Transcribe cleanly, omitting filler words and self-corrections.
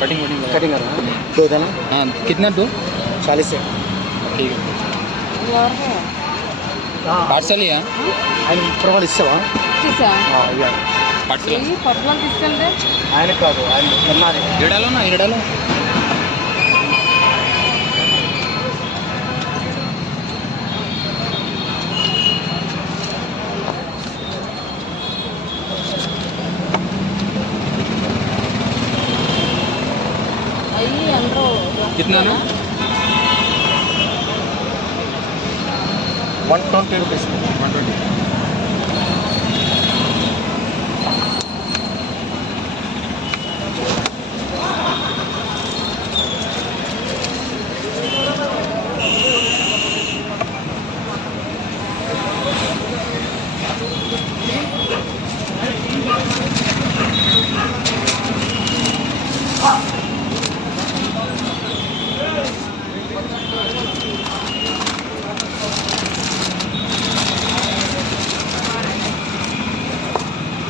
Cutting वटिंग cutting करना 2 देना। हाँ कितना 2? 40 है। ठीक है हाँ पार्सल ही है ఆయన ప్రొఫైల్ ఇస్తావా? ఇవ్వాలి पार्सल పట్టుకొని తీసుకెళ్తే ఆయన కాదు ఆయన ఉన్నది ये डालो ना ये डालो అయ్యి అందరూ कितना ना 120 రూపీస్